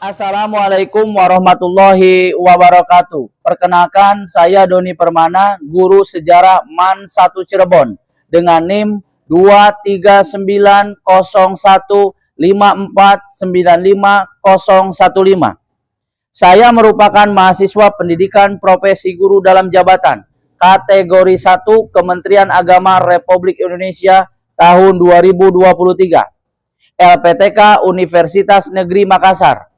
Assalamualaikum warahmatullahi wabarakatuh. Perkenalkan, saya Doni Permana, guru sejarah MAN 1 Cirebon dengan NIM 2390154955015. Saya merupakan mahasiswa pendidikan profesi guru dalam jabatan kategori 1 Kementerian Agama Republik Indonesia tahun 2023. LPTK Universitas Negeri Makassar.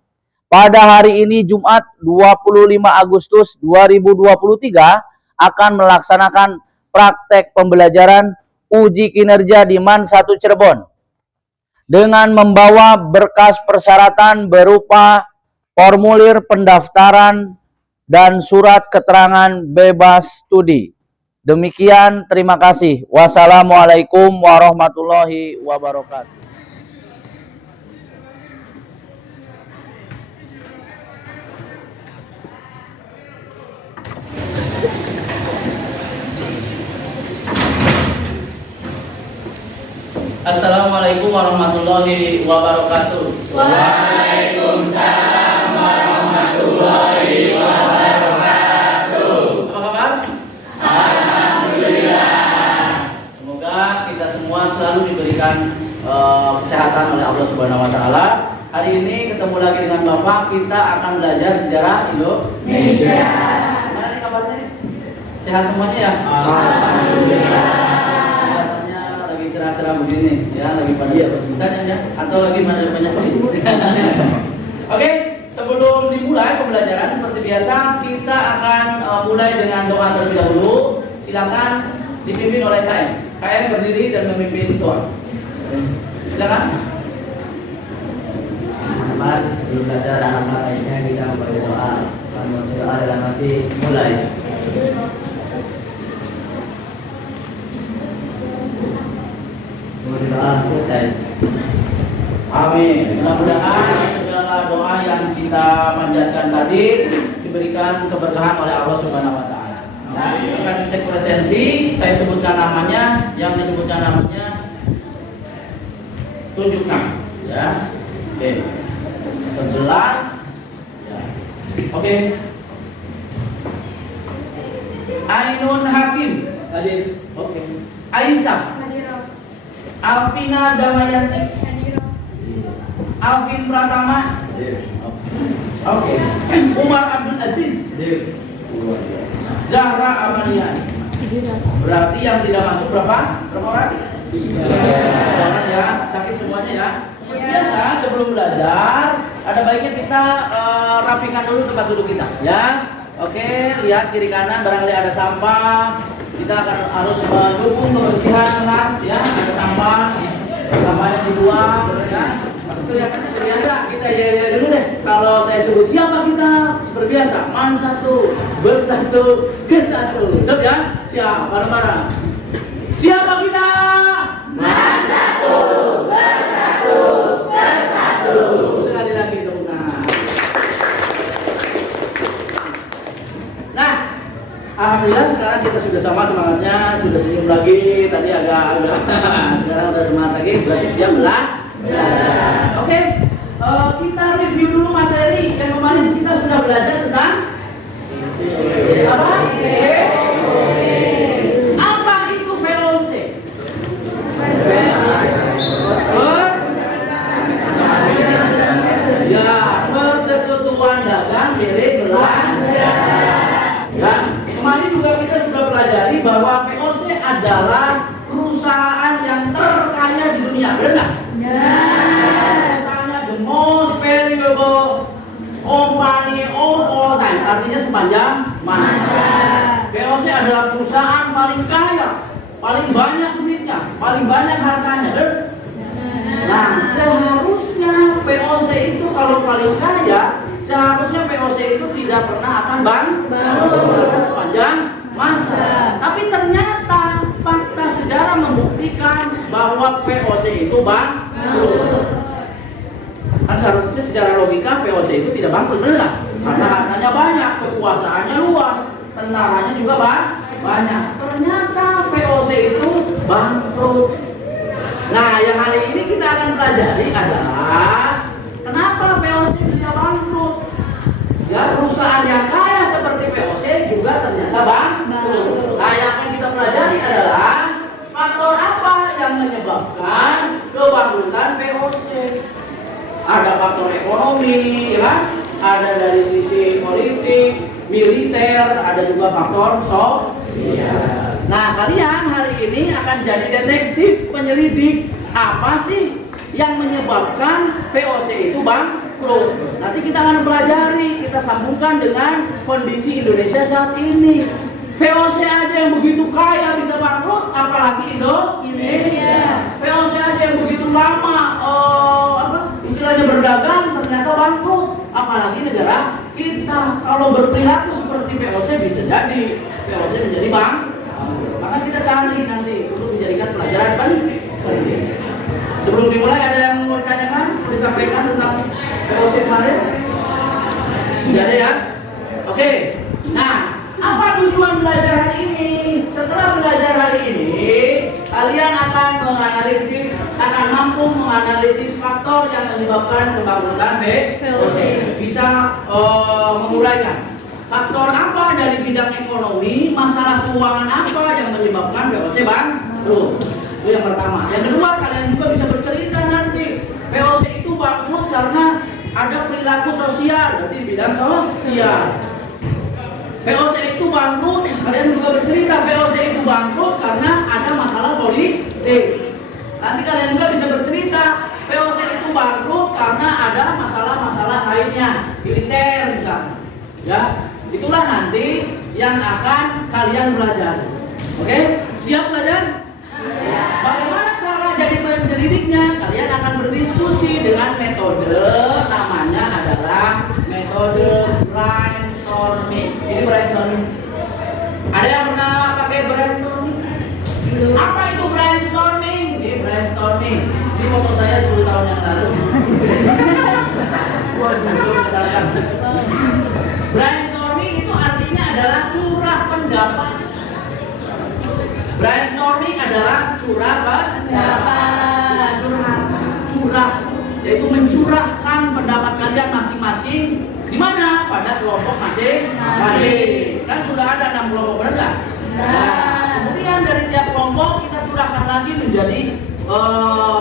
Pada hari ini Jumat 25 Agustus 2023 akan melaksanakan praktek pembelajaran uji kinerja di MAN 1 Cirebon dengan membawa berkas persyaratan berupa formulir pendaftaran dan surat keterangan bebas studi. Demikian, terima kasih. Wassalamualaikum warahmatullahi wabarakatuh. Assalamualaikum warahmatullahi wabarakatuh. Waalaikumsalam warahmatullahi wabarakatuh. Apa kabar? Alhamdulillah. Semoga kita semua selalu diberikan kesehatan oleh Allah Subhanahu wa taala. Hari ini ketemu lagi dengan Bapak, kita akan belajar sejarah Indonesia. Gimana nih kabarnya? Sehat semuanya ya? Alhamdulillah. Cerah-cerah begini ya, lagi pada berbukan ya, atau lagi banyak duit. Oke, sebelum dimulai pembelajaran seperti biasa kita akan mulai dengan doa terlebih dahulu. Silakan dipimpin oleh KM. KM berdiri dan memimpin doa. Silakan. Muhammad, sebelum belajar anak lainnya kita membaca doa. Lalu doa dalam hati mulai. Doa selesai. Amin. Mudah-mudahan segala doa yang kita panjatkan tadi diberikan keberkahan oleh Allah Subhanahu wa taala. Kita akan cek presensi, saya sebutkan namanya, yang disebutkan namanya tunjukkan ya. Oke. 11 ya. Oke. Ainun Hakim Hadir. Oke. Aisyah Alvina Damayanti, Alvin Pratama, Oke. Umar Abdul Aziz, Zahra Amalia. Berarti yang tidak masuk berapa? Berapa orang? Jangan ya, sakit semuanya ya. Biasa sebelum belajar, ada baiknya kita rapikan dulu tempat duduk kita, ya. Oke, lihat kiri kanan, barangkali ada sampah. Kita akan harus mendukung kebersihan kelas ya, ada sampahnya dibuang ya. Kelihatannya biasa, kita ya dulu deh. Kalau saya sebut siapa kita seperti biasa, MAN 1 bersatu kesatu. Siap ya? Siap, bareng-bareng. Siapa kita? MAN 1 bersatu bersatu. Sekali lagi tepuk tangan. Nah, alhamdulillah sekarang kita sudah sama semangatnya, sudah senyum lagi. Tadi agak sekarang udah semangat lagi. Berarti siap lah. Oke, kita review dulu materi yang kemarin kita sudah belajar tentang apa? Apa itu VOC? Ya, Persekutuan Dagang Milik Belanda. Ya, kemarin juga kita sudah pelajari bahwa VOC adalah perusahaan yang terkaya di dunia, benar nggak? Tanya the most valuable company of all time, artinya sepanjang masa. VOC adalah perusahaan paling kaya, paling banyak duitnya, paling banyak hartanya. Nah, seharusnya VOC itu kalau paling kaya, seharusnya VOC itu tidak pernah akan bangkrut sepanjang masa. Tapi ternyata fakta sejarah membuktikan bahwa VOC itu bangkrut. Kan seharusnya secara logika VOC itu tidak bangkrut, benar? Karena hartanya banyak, kekuasaannya luas, tentaranya juga banyak. Ternyata VOC itu bangkrut. Nah, yang hari ini kita akan pelajari adalah kenapa VOC bisa bangkrut. perusahaan yang kaya seperti VOC juga ternyata bangkrut. Nah, yang akan kita pelajari adalah faktor apa yang menyebabkan kebangkrutan VOC. Ada faktor ekonomi, ya kan? Ada dari sisi politik, militer, ada juga faktor sosial. Nah, kalian hari ini akan jadi detektif penyelidik apa sih yang menyebabkan VOC itu bangkrut. Nanti kita akan pelajari, kita sambungkan dengan kondisi Indonesia saat ini. VOC aja yang begitu kaya bisa bangkrut, apalagi Indonesia. VOC aja yang begitu lama istilahnya berdagang ternyata bangkrut, apalagi negara kita. Kalau berperilaku seperti VOC bisa jadi VOC menjadi bangkrut. Maka kita cari nanti untuk menjadikan pelajaran penting. Sebelum dimulai, ada yang mau ditanyakan, mau disampaikan tentang VOC kemarin? Tidak ada ya? Oke. Nah, apa tujuan belajar hari ini? Setelah belajar hari ini, kalian akan mampu menganalisis faktor yang menyebabkan kebangkrutan VOC. Bisa menguraikan faktor apa dari bidang ekonomi, masalah keuangan apa yang menyebabkan VOC bangkrut. Itu yang pertama. Yang kedua, kalian juga bisa bercerita nanti VOC itu bangkrut karena ada perilaku sosial, berarti bidang sosial. VOC itu bangkrut, kalian juga bercerita VOC itu bangkrut karena ada masalah politik. Nanti kalian juga bisa bercerita VOC itu bangkrut karena ada masalah-masalah lainnya, militer misalnya. Ya, itulah nanti yang akan kalian pelajari. Oke, siap belajar? Bagaimana cara jadi penyelidiknya? Kalian akan berdiskusi dengan metode, namanya adalah metode brainstorming. Ini brainstorming. Ada yang pernah pakai brainstorming? Apa itu brainstorming? Ini brainstorming. Ini foto saya 10 tahun yang lalu. Brainstorming itu artinya adalah curah pendapat. Brainstorming adalah curah pendapat, curah, yaitu mencurahkan pendapat kalian masing-masing. Di mana? Pada kelompok masing-masing. Kan sudah ada 6 kelompok, benar nggak? Nah, kemudian dari tiap kelompok kita curahkan lagi menjadi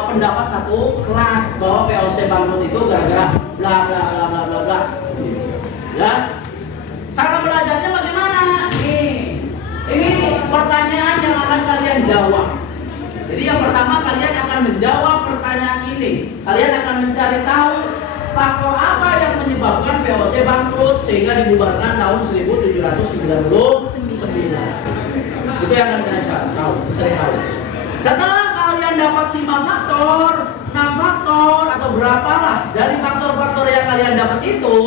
pendapat satu kelas bahwa VOC bangkrut itu gara-gara bla bla bla bla bla bla. Ya, cara belajarnya bagaimana? Ini pertanyaan yang akan kalian jawab. Jadi yang pertama, kalian akan menjawab pertanyaan ini. Kalian akan mencari tahu faktor apa yang menyebabkan VOC bangkrut sehingga dibubarkan tahun 1799. Itu yang akan kalian cari tahu. Setelah kalian dapat 5 faktor, 6 faktor atau berapalah dari faktor-faktor yang kalian dapat itu,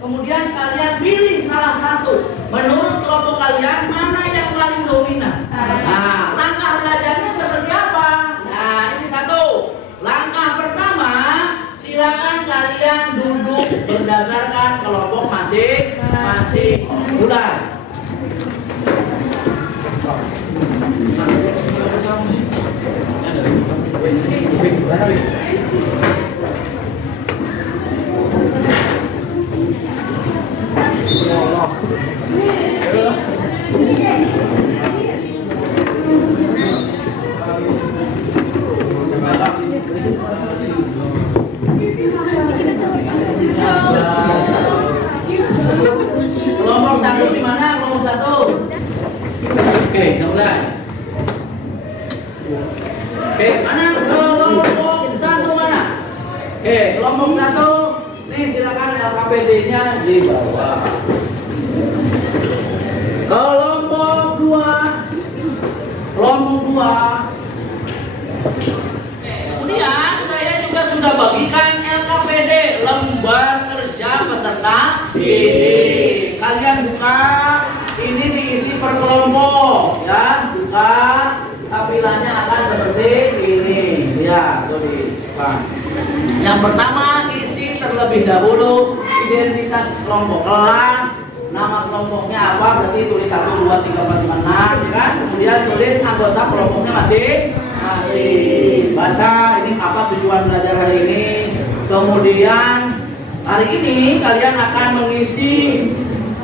kemudian kalian pilih salah satu. Menurut kelompok kalian mana yang paling dominan? Nah, langkah belajarnya seperti apa? Nah, ini satu. Langkah pertama, silakan kalian duduk berdasarkan kelompok masing-masing. Mulai. Kelompok satu di mana? Kelompok satu. Oke, mulai. Oke, mana kelompok satu mana? Oke, kelompok satu. Nih silakan LKPD-nya di bawah. Kelompok dua. Kelompok dua. Kemudian saya juga sudah bagikan LKPD, lembar kerja peserta didik. Kalian buka, ini diisi per kelompok, ya. Buka, tampilannya akan seperti ini. Ya, tuh di depan. Yang pertama, isi terlebih dahulu identitas kelompok kelas. Nama kelompoknya apa? Berarti tulis 1, 2, 3, 4, 5, 6, ya kan? Kemudian tulis anggota kelompoknya masing-masing. Baca ini apa tujuan belajar hari ini. Kemudian Hari ini kalian akan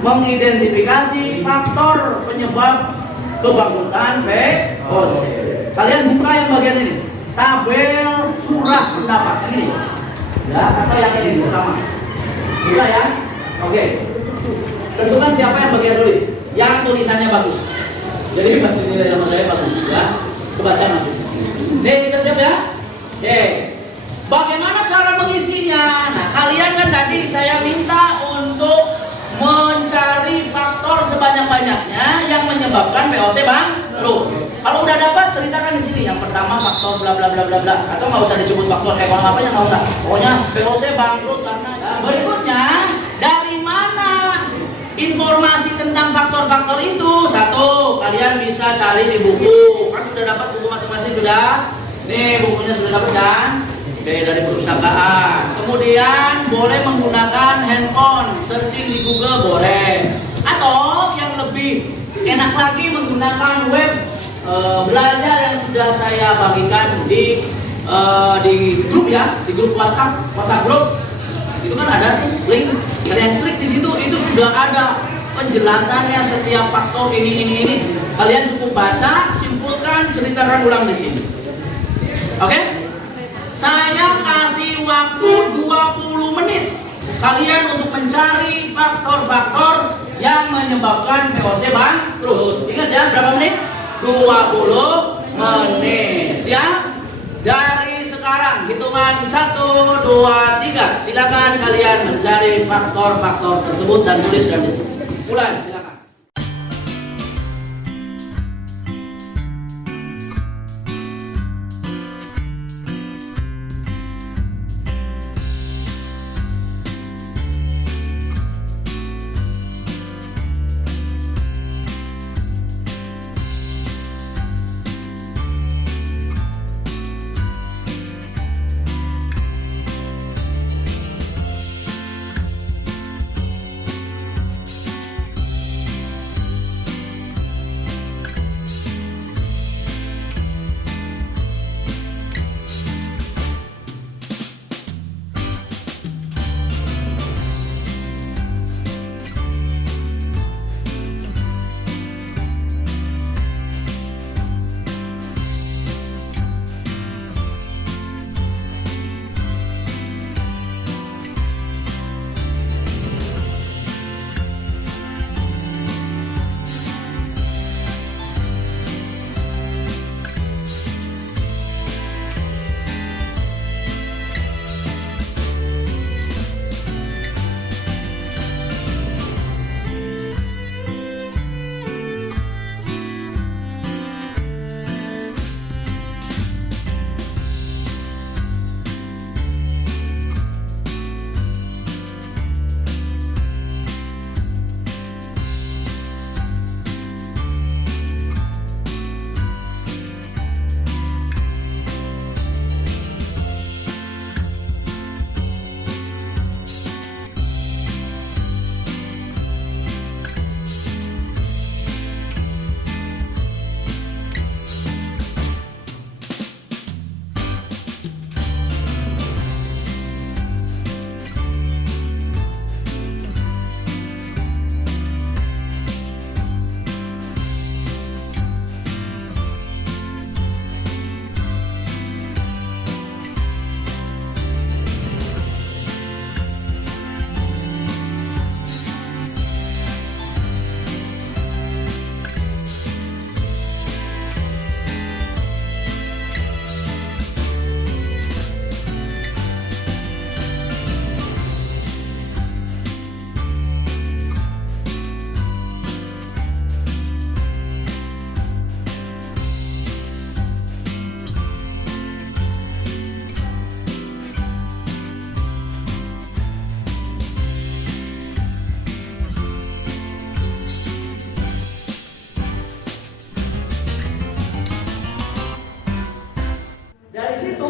mengidentifikasi faktor penyebab kebangkrutan VOC. Kalian buka yang bagian ini, tabel surat pendapat ini, ya, atau yang ini pertama. Buka ya, oke. Tentukan siapa yang bagian tulis, yang tulisannya bagus. Jadi pas nilai nama saya bagus, ya. Kebaca masuk. Nih, sudah siap ya? Oke. Bagaimana cara mengisinya? Nah, kalian kan tadi saya minta untuk mencari faktor sebanyak-banyaknya yang menyebabkan VOC bangkrut. Kalau udah dapat, ceritakan di sini. Yang pertama faktor bla bla bla bla bla. Atau nggak usah disebut faktor ekonomi apa, nggak usah. Pokoknya VOC bangkrut karena. Nah, berikutnya, dari mana informasi tentang faktor-faktor itu? Satu, kalian bisa cari di buku. Kan sudah dapat buku masing-masing sudah. Nih bukunya sudah dapat kan? Oke, dari perpustakaan. Kemudian boleh menggunakan handphone, searching di Google boleh. Atau yang lebih enak lagi menggunakan web belajar yang sudah saya bagikan di grup ya, di grup WhatsApp grup. Itu kan ada nih link. Kalian klik di situ, itu sudah ada penjelasannya setiap faktor ini. Kalian cukup baca, simpulkan, ceritakan ulang di sini. Oke? Saya kasih waktu 20 menit kalian untuk mencari faktor-faktor yang menyebabkan VOC bangkrut. Ingat ya, berapa menit? 20 menit. Siap? Dari sekarang hitungan 1, 2, 3. Silakan kalian mencari faktor-faktor tersebut dan tuliskan di sini. Mulai, silakan.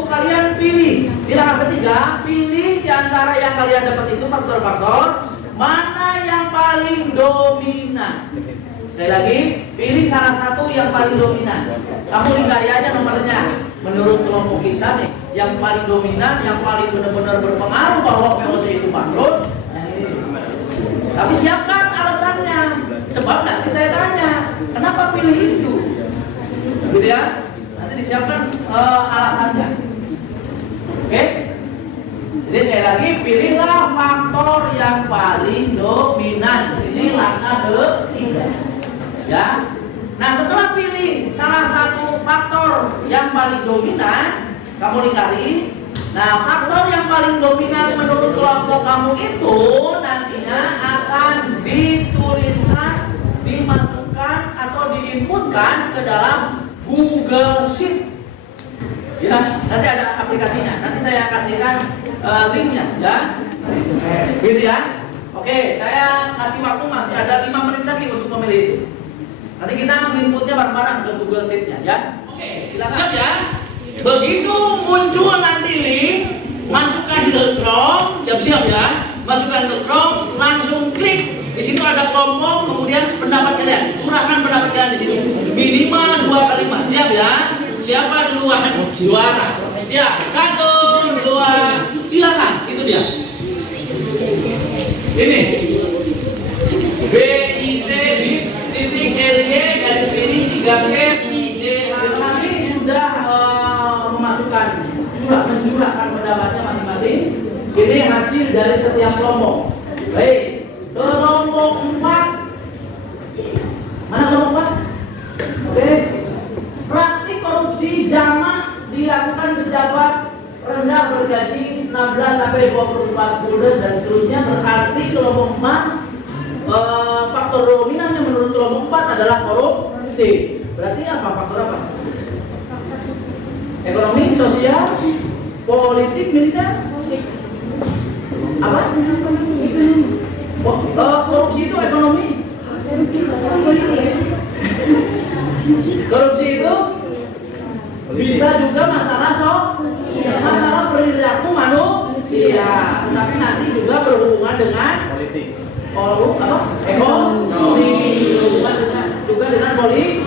Kalian pilih di langkah ketiga, pilih di antara yang kalian dapat itu faktor-faktor mana yang paling dominan. Sekali lagi, pilih salah satu yang paling dominan. Kamu lingkari aja nomornya. Menurut kelompok kita nih, yang paling dominan, yang paling benar-benar berpengaruh bahwa VOC itu bangkrut, faktor yang paling dominan. Ini langkah ketiga. Ya. Nah, setelah pilih salah satu faktor yang paling dominan, kamu lingkari. Nah, faktor yang paling dominan menurut kelompok kamu itu nantinya akan dituliskan, dimasukkan atau diinputkan ke dalam Google Sheet. Ya, nanti ada aplikasinya. Nanti saya kasihkan linknya, ya. Gitu ya. Oke, saya kasih waktu masih ada 5 menit lagi untuk memilih itu. Nanti kita inputnya bareng-bareng ke Google Sheet-nya, ya. Oke, silakan. Siap ya. Begitu muncul nanti link, masukkan ke Chrome, siap-siap ya. Masukkan ke Chrome, langsung klik. Di situ ada kelompok, kemudian pendapat kalian. Curahkan pendapat kalian di situ. Minimal 2 kalimat. Siap ya. Siapa duluan? Juara. Siap. 1, 2, silakan. Itu dia. Ini. BIT.LY garis miring 3G IJ masih sudah mencurahkan pendapatnya masing-masing. Ini hasil dari setiap kelompok. Baik. Kelompok 4. Mana kelompok 4? Oke. Praktik korupsi jamak dilakukan pejabat rendah bergaji 16 sampai 24 bulan dan seterusnya. Berarti kelompok 4 faktor dominan yang menurut kelompok 4 adalah korupsi. Berarti apa? Faktor apa? Ekonomi, sosial, politik, militer. Apa? Korupsi itu ekonomi. Korupsi itu bisa juga masalah masalah perilaku manusia, tetapi nanti juga berhubungan dengan politik. Ekonomi, berhubungan juga dengan politik.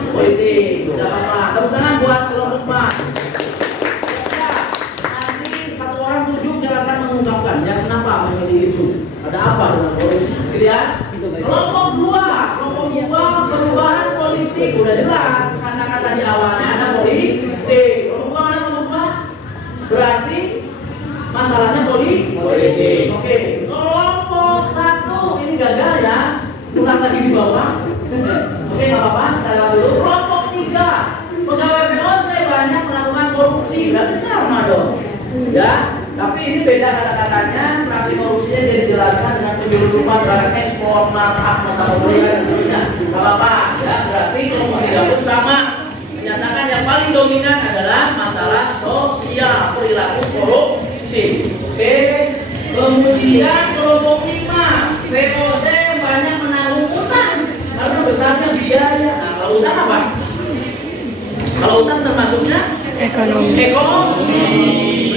Dapat tepuk tangan buat kelompok 4. Nanti satu orang tunjuk yang akan mengungkapkan ya kenapa memilih itu. Ada apa dengan korupsi? Lihat. Kelompok 2 perubahan politik udah jelas. Kata-kata di awalnya ada politik. Kelompok ada kelompok berarti masalahnya politik. Oke. Kelompok 1 ini gagal ya. Ulang lagi di bawah. Oke, nggak apa-apa. Kita lihat dulu. Kelompok 3 pegawai VOC banyak melakukan korupsi. Berarti sama dong. Ya. Tapi ini beda kata-katanya, praktik korupsinya dia dijelaskan dengan penyelundupan barang ekspor, markup, mata pembelian dan seterusnya. Gak apa-apa, ya berarti kelompok 3 pun sama. Menyatakan yang paling dominan adalah masalah sosial, perilaku korupsi. Oke, kemudian kelompok 5, VOC banyak menanggung utang karena besarnya biaya. Nah, kalau utang apa? Kalau utang termasuknya ekonomi.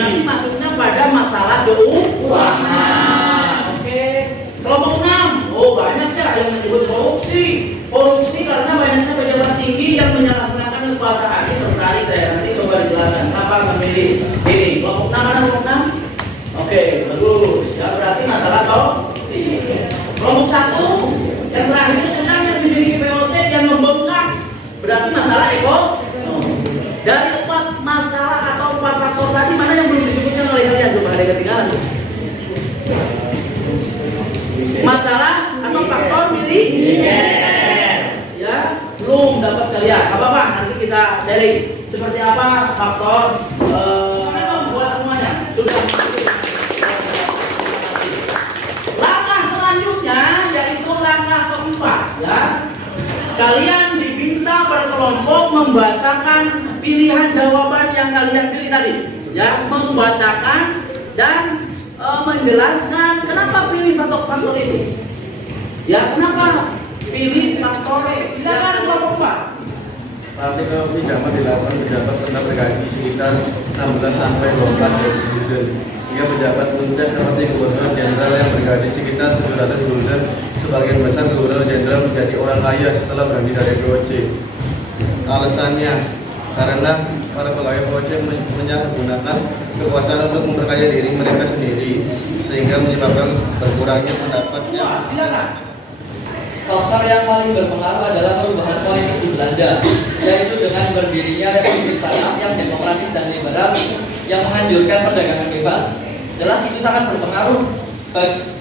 Berarti masuknya pada masalah keuangan. Oke. Kelompok 6. Oh, banyak ya yang menyebut korupsi. Korupsi karena banyaknya pejabat tinggi yang menyalahgunakan kekuasaan. Ini tertarik saya, nanti coba dijelaskan kenapa memilih ini. Kelompok 6 mana kelompok 6? Oke, bagus. Ya berarti masalah korupsi. Kelompok 1 yang terakhir tentang yang memiliki VOC yang membengkak. Berarti masalah ekonomi. Dari 4 masalah atau 4 faktor tadi mana yang belum disebutkan oleh kalian? Coba ada ketinggalan. Masalah atau faktor militer. Ya, belum dapat kalian. Apa-apa, nanti kita sharing seperti apa faktor buat semuanya. Sudah. Langkah selanjutnya yaitu langkah keempat, ya. Kalian diminta berkelompok membacakan pilihan jawaban yang kalian pilih tadi, ya, membacakan dan menjelaskan kenapa pilih faktor ini, ya, kenapa pilih faktor E. Silakan kelompok 4. Praktik korupsi jamak dilakukan pejabat pernah bergaji sekitar 16 sampai 24 bulan. Hingga pejabat puncak seperti gubernur jenderal yang bergaji sekitar 700 bulan. Sebagian besar gubernur jenderal menjadi orang kaya setelah berhenti dari VOC. Alasannya karena para pegawai VOC menyalahgunakan kekuasaan untuk memperkaya diri mereka sendiri sehingga menyebabkan berkurangnya pendapatnya. Faktor yang paling berpengaruh adalah perubahan politik di Belanda, yaitu dengan berdirinya Republik Barat yang demokratis dan liberal yang menganjurkan perdagangan bebas. Jelas itu sangat berpengaruh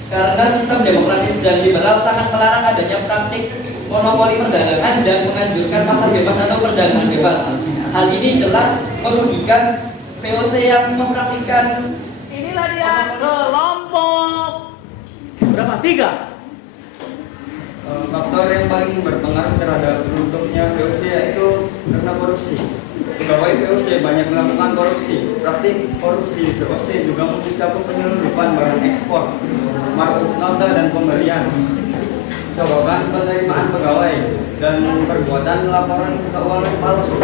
Karena sistem demokratis dan liberal sangat melarang adanya praktik monopoli perdagangan dan menganjurkan pasar bebas atau perdagangan bebas. Hal ini jelas merugikan VOC yang mempraktikkan. Inilah dia kelompok berapa? 3. Faktor yang paling berpengaruh terhadap runtuhnya VOC yaitu karena korupsi. Pegawai VOC banyak melakukan korupsi. Praktik korupsi VOC juga mencakup penyelundupan barang ekspor, markup nota dan pembelian, sogokan penerimaan pegawai, dan perbuatan laporan keuangan palsu.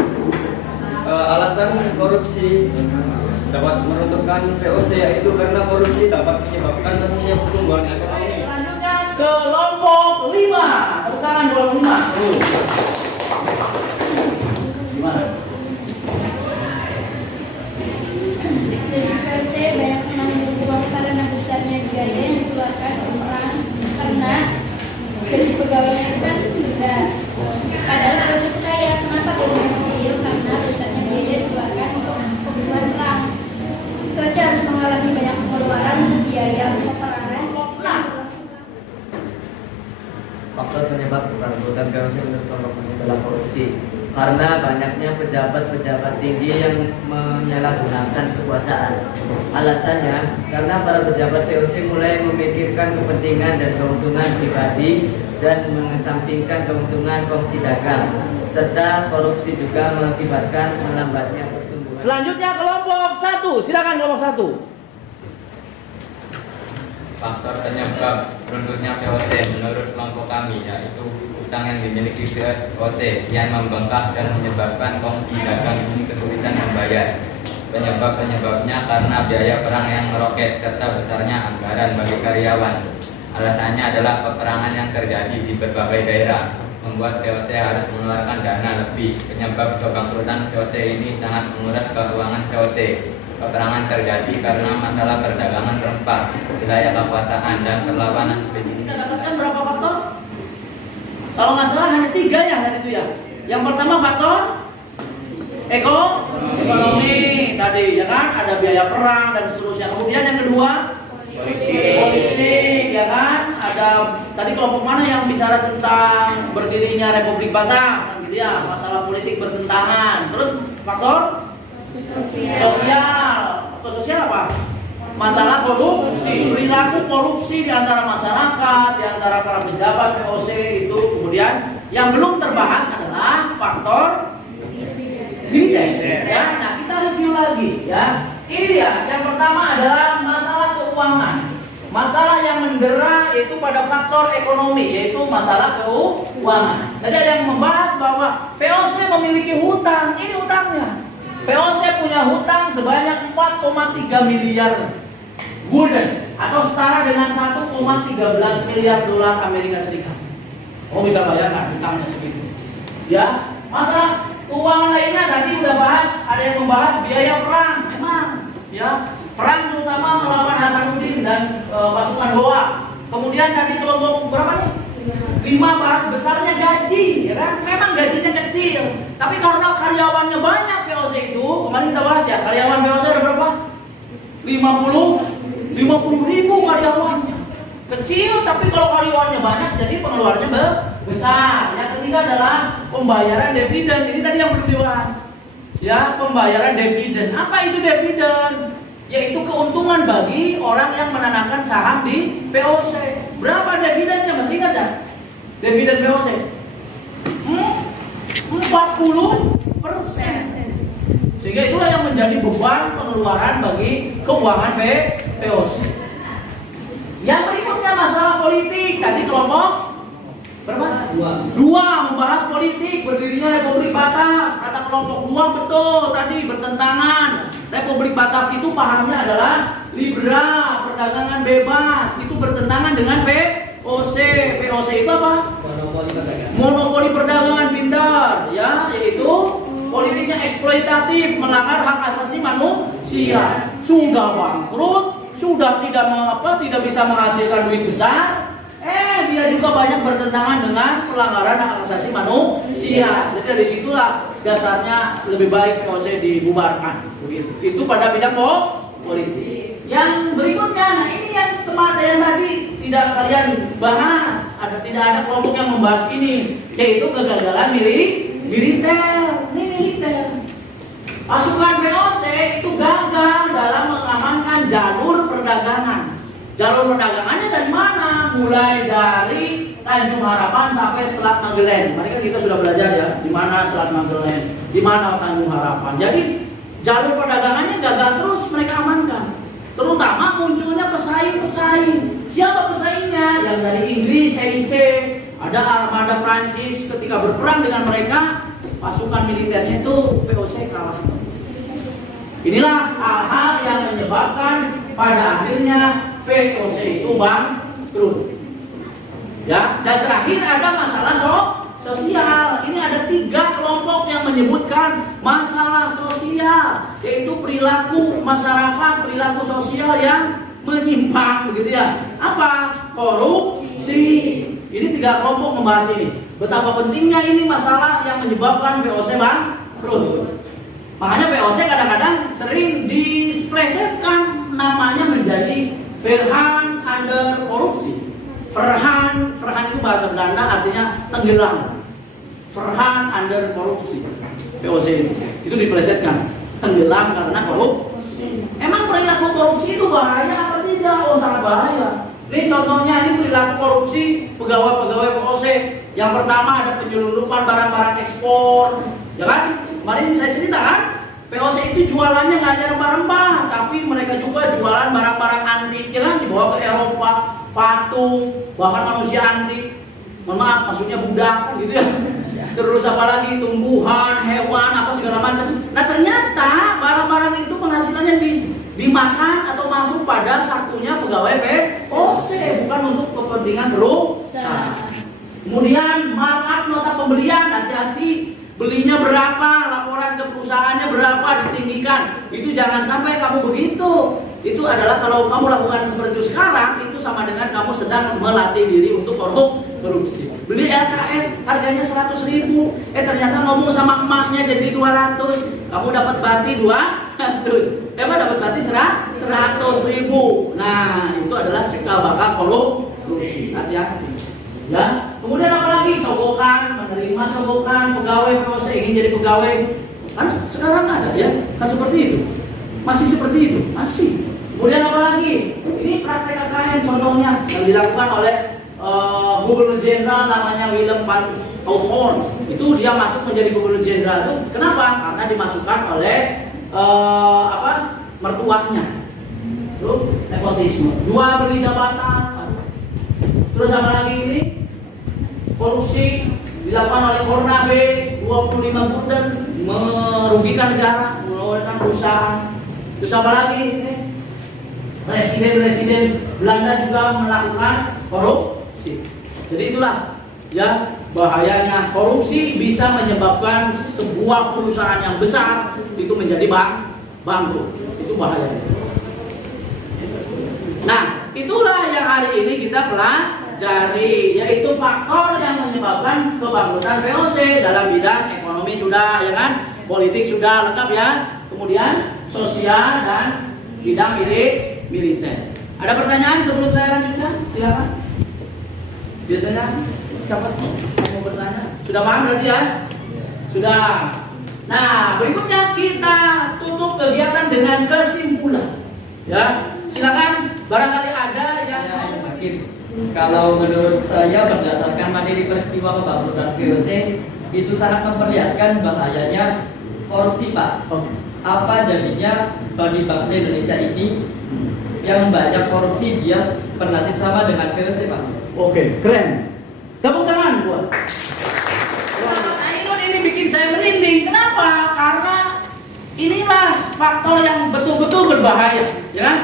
Alasan korupsi dapat meruntuhkan VOC yaitu karena korupsi dapat menyebabkan lesunya pertumbuhan ekonomi. Selanjutnya kelompok 5. Tepuk tangan kelompok 5. Gimana? VOC banyak menanggung uang karena besarnya biaya yang dikeluarkan orang karena gaji pegawainya itu kan rendah. Padahal VOC itu kaya, kenapa gajinya kecil? Karena besarnya biaya dikeluarkan untuk kebutuhan perang. VOC harus mengalami banyak pengeluaran biaya peperangan. Faktor penyebab kebangkrutan VOC menurut kelompok ini adalah korupsi. Karena banyaknya pejabat-pejabat tinggi yang menyalahgunakan kekuasaan. Alasannya karena para pejabat VOC mulai memikirkan kepentingan dan keuntungan pribadi dan mengesampingkan keuntungan kongsi dagang, serta korupsi juga mengakibatkan melambatnya pertumbuhan. Selanjutnya kelompok 1. Silakan kelompok 1. Faktor penyebab runtuhnya VOC menurut kelompok kami yaitu utang yang dimiliki VOC yang membengkak dan menyebabkan kongsi dagang ini kesulitan membayar. Penyebab-penyebabnya karena biaya perang yang meroket serta besarnya anggaran bagi karyawan. Alasannya adalah peperangan yang terjadi di berbagai daerah membuat VOC harus mengeluarkan dana lebih. Penyebab kebangkrutan VOC ini sangat menguras keuangan VOC. Peperangan terjadi karena masalah perdagangan rempah, wilayah kekuasaan, dan perlawanan. Kita dapatkan berapa faktor? Kalau nggak salah hanya 3 ya tadi itu ya. Yang pertama faktor ekonomi tadi ya kan, ada biaya perang dan seterusnya. Kemudian yang kedua politik ya kan, ada tadi kelompok mana yang bicara tentang berdirinya Republik Batak kan gitu ya, masalah politik bertentangan. Terus faktor sosial. Atau sosial apa? Masalah korupsi, perilaku korupsi di antara masyarakat, di antara para pejabat VOC itu. Kemudian yang belum terbahas adalah faktor dividen ya. Nah, kita review lagi ya. Ini dia. Yang pertama adalah masalah keuangan. Masalah yang mendera itu pada faktor ekonomi, yaitu masalah keuangan. Tadi ada yang membahas bahwa VOC memiliki hutang. Ini hutangnya. VOC punya hutang sebanyak 4,3 miliar gulden atau setara dengan 1,13 miliar dolar Amerika Serikat. Oh, bisa bayangkan hutangnya segitu. Ya, masalah keuangan lainnya tadi udah bahas, ada yang membahas biaya perang. Memang, ya, perang terutama melawan Hasanuddin dan pasukan Goa. Kemudian tadi kelompok berapa nih? 5 bahas besarnya gaji, ya kan? Memang gajinya kecil, tapi karena karyawannya banyak VOC itu, kemarin kita bahas ya, karyawan VOC ada berapa? 50 ribu karyawannya. Kecil, tapi kalau karyawannya banyak, jadi pengeluarannya besar. Yang ketiga adalah pembayaran dividen. Ini tadi yang belum dibahas. Ya, pembayaran dividen. Apa itu dividen? Yaitu keuntungan bagi orang yang menanamkan saham di VOC. Berapa dividennya? Masih ingat ya? Dividen VOC 40%. Sehingga itulah yang menjadi beban pengeluaran bagi keuangan VOC. Yang berikutnya masalah politik. Tadi kelompok berapa? 2 membahas politik, berdirinya Republik Batak. Kata kelompok 2 betul tadi bertentangan. Republik Batak itu pahamnya adalah liberal, perdagangan bebas. Itu bertentangan dengan VOC. VOC itu apa? Monopoli perdagangan pintar, ya, yaitu politiknya eksploitatif, melanggar hak asasi manusia. Sudah bangkrut, sudah tidak bisa menghasilkan duit besar. Dia juga banyak bertentangan dengan pelanggaran hak asasi manusia. Jadi dari situlah dasarnya lebih baik VOC dibubarkan. Begitu. Itu pada bidang politik. Yang berikutnya, nah ini yang tadi tidak kalian bahas, tidak ada kelompok yang membahas ini, yaitu kegagalan militer. Ini militer. Pasukan VOC itu gagal dalam mengamankan jalur perdagangan. Jalur perdagangannya dari mana? Mulai dari Tanjung Harapan sampai Selat Magelang. Tadi kan kita sudah belajar ya, di mana Selat Magelang, di mana Tanjung Harapan. Jadi jalur perdagangannya gagal terus mereka amankan. Terutama munculnya pesaing-pesaing. Siapa pesaingnya? Yang dari Inggris, EIC, ada armada Prancis. Ketika berperang dengan mereka, pasukan militernya itu VOC kalah. Inilah hal-hal yang menyebabkan pada akhirnya VOC itu bangkrut. Ya, dan terakhir ada masalah sosial. Ini ada 3 kelompok yang menyebutkan masalah sosial, yaitu perilaku masyarakat, perilaku sosial yang menyimpang, begitu ya. Apa? Korupsi. Ini 3 kelompok membahas ini. Betapa pentingnya ini masalah yang menyebabkan VOC bangkrut. Makanya VOC kadang-kadang sering displesetkan namanya menjadi Verhan under korupsi. Verhan itu bahasa Belanda artinya tenggelam. Verhan under korupsi. VOC itu diplesetkan tenggelam karena korupsi. Emang perilaku korupsi itu bahaya apa tidak? Oh, sangat bahaya. Ini contohnya, ini perilaku korupsi pegawai-pegawai VOC. Yang pertama ada penyelundupan barang-barang ekspor, ya kan? Kemarin saya cerita kan, VOC itu jualannya nggak hanya rempah-rempah, tapi mereka juga jualan barang-barang antik, ya kan? Dibawa ke Eropa, patung, bahkan manusia antik. Mohon maaf, maksudnya budak, gitu ya. Terus apa lagi, tumbuhan, hewan, apa segala macam. Nah ternyata barang-barang itu penghasilannya dimakan atau masuk pada sakunya pegawai VOC, bukan untuk kepentingan perusahaan. Kemudian markup nota pembelian, hati-hati. Belinya berapa, laporan ke perusahaannya berapa, ditinggikan. Itu jangan sampai kamu begitu. Itu adalah kalau kamu lakukan seperti itu sekarang, itu sama dengan kamu sedang melatih diri untuk korupsi. Beli LKS harganya 100.000, ternyata ngomong sama emaknya jadi 200. Kamu dapat bati 200. Dapat bati 100.000. Nah, itu adalah cikal bakal korupsi. Hati-hati. Ya, kemudian apa lagi? Sogokan, menerima sogokan, pegawai VOC ingin jadi pegawai. Kan sekarang ada ya, kan seperti itu. Masih seperti itu, masih. Kemudian apa lagi? Ini praktek KKN contohnya yang dilakukan oleh Gubernur Jenderal namanya Willem van Oudoorn. Itu dia masuk menjadi Gubernur Jenderal itu. Kenapa? Karena dimasukkan oleh mertuanya. Itu nepotisme. 2 beli jabatan. Terus apa lagi ini? Korupsi dilakukan oleh Kornabe 25 gulden, merugikan negara, merugikan perusahaan. Terus apa lagi ini? Presiden Belanda juga melakukan korupsi. Jadi itulah ya bahayanya korupsi bisa menyebabkan sebuah perusahaan yang besar itu menjadi bangkrut. Itu bahayanya. Nah, itulah yang hari ini kita pelajari, yaitu faktor yang menyebabkan kebangkrutan VOC dalam bidang ekonomi sudah, ya kan? Politik sudah lengkap ya. Kemudian sosial dan bidang militer. Ada pertanyaan sebelum saya lanjutkan? Silakan. Biasanya siapa yang mau bertanya? Sudah paham berarti ya? Sudah. Nah, berikutnya kita tutup kegiatan dengan kesimpulan. Ya, silakan. Barangkali ada yang Hakim. Kalau menurut saya berdasarkan materi peristiwa kebangkrutan VOC itu sangat memperlihatkan bahayanya korupsi, Pak. Apa jadinya bagi bangsa Indonesia ini yang banyak korupsi bias bernasib sama dengan VOC, Pak? Oke, keren. Tepuk tangan buat. Ini bikin saya merinding. Kenapa? Karena inilah faktor yang betul-betul berbahaya, ya kan?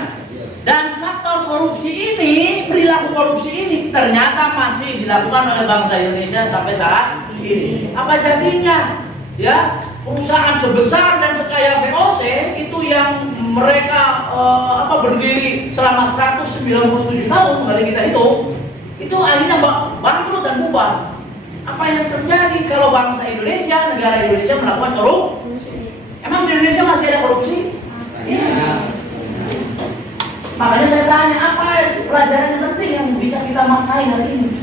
Dan faktor korupsi ini, perilaku korupsi ini ternyata masih dilakukan oleh bangsa Indonesia sampai saat ini. Apa jadinya? Ya, perusahaan sebesar dan sekaya VOC itu yang mereka berdiri selama 197 tahun, mari kita hitung, itu akhirnya bangkrut dan bubar. Apa yang terjadi kalau bangsa Indonesia, negara Indonesia melakukan korupsi? Emang di Indonesia masih ada korupsi? Iya. Makanya saya tanya, apa pelajaran yang penting yang bisa kita makai hari ini?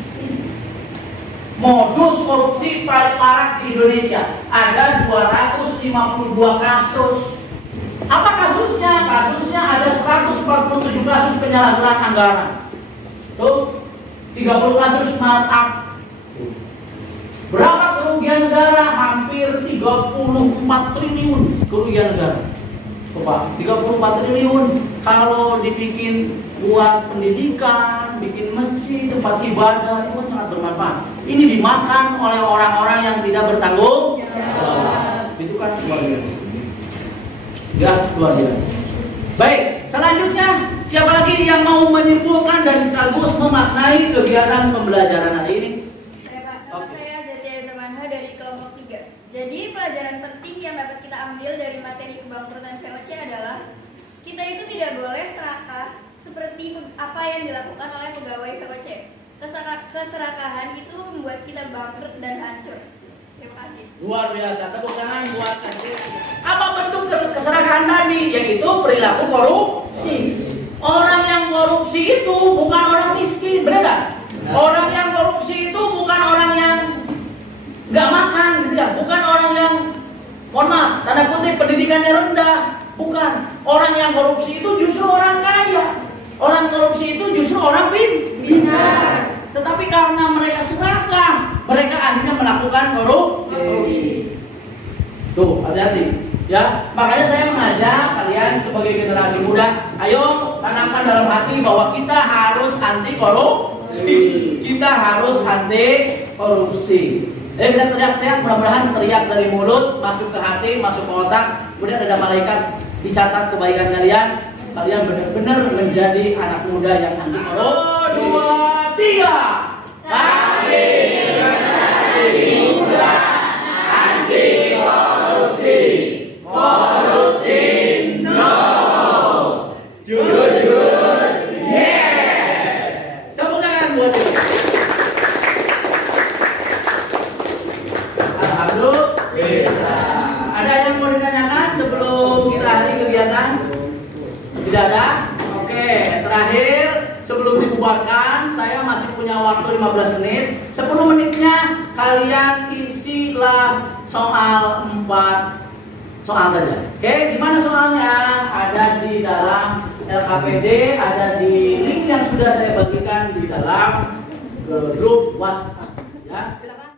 Modus korupsi paling parah di Indonesia, ada 252 kasus. Apa kasusnya? Kasusnya ada 147 kasus penyalahgunaan anggaran. Tuh, 30 kasus markup. Berapa kerugian negara? Hampir 34 triliun kerugian negara. Coba, 34 triliun kalau dibikin buat pendidikan, bikin masjid, tempat ibadah, itu kan sangat bermanfaat. Ini dimakan oleh orang-orang yang tidak bertanggung jawab. Itu kan luar biasa. Ya, luar biasa. Baik, selanjutnya siapa lagi yang mau menyimpulkan dan sekaligus memaknai kegiatan pembelajaran hari ini? Saya Pak, nama saya Zatia Zamanha dari kelompok 3. Jadi pelajaran penting yang dapat kita ambil dari materi kebangkrutan VOC adalah kita itu tidak boleh serakah seperti apa yang dilakukan oleh pegawai VOC. Keserakahan itu membuat kita bangkrut dan hancur. Terima kasih. Luar biasa, tepuk tangan buat Kasih. Apa bentuk keserakahan tadi? Yaitu perilaku korupsi. Orang yang korupsi itu bukan orang miskin, benar nggak? Orang yang korupsi itu bukan orang yang nggak makan, gitu ya? Bukan orang yang, mohon maaf, tanda kutip pendidikannya rendah, bukan. Orang yang korupsi itu justru orang kaya. Orang korupsi itu justru orang pintar. Tetapi karena mereka serakah, mereka akhirnya melakukan korupsi. Tuh, hati-hati. Ya, makanya saya mengajak kalian sebagai generasi muda, ayo tanamkan dalam hati bahwa kita harus anti korupsi. Kita harus anti korupsi. Kita teriak-teriak, mudah-mudahan teriak dari mulut masuk ke hati, masuk ke otak, kemudian ada malaikat dicatat kebaikan kalian. Kalian benar-benar menjadi anak muda yang anti korupsi. 2, 3. Kami generasi muda anti korupsi. Korupsi no. Jujur yes. Tepuk tangan buat itu. Alhamdulillah. Ada yang mau ditanyakan sebelum kita akhiri kegiatan? Tidak ada? Oke, terakhir sebelum dibubarkan saya masih punya waktu 15 menit. 10 menitnya kalian isilah soal 4 soal saja. Oke, di mana soalnya? Ada di dalam LKPD, ada di link yang sudah saya bagikan di dalam grup WhatsApp. Ya, silakan.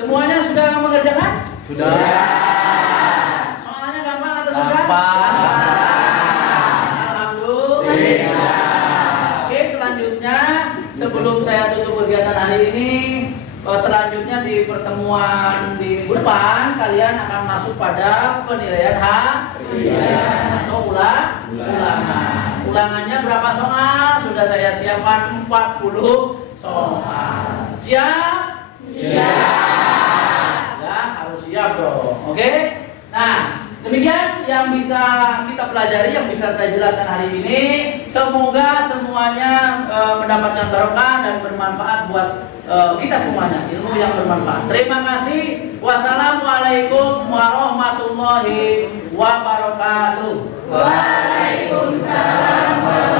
Semuanya sudah mengerjakan? Sudah. Soalnya gampang atau susah? Gampang. Alhamdulillah. Oke, selanjutnya sebelum saya tutup kegiatan hari ini, selanjutnya di pertemuan di minggu depan kalian akan masuk pada penilaian harian atau ulangan. Ulangannya berapa soal? Sudah saya siapkan 40 soal. Siap? Siap. Ya, harus siap dong. Oke? Nah, Demikian yang bisa kita pelajari, yang bisa saya jelaskan hari ini. Semoga semuanya mendapatkan barokah dan bermanfaat buat kita semuanya, ilmu yang bermanfaat. Terima kasih. Wassalamualaikum warahmatullahi wabarakatuh. Waalaikumsalam warahmatullahi wabarakatuh.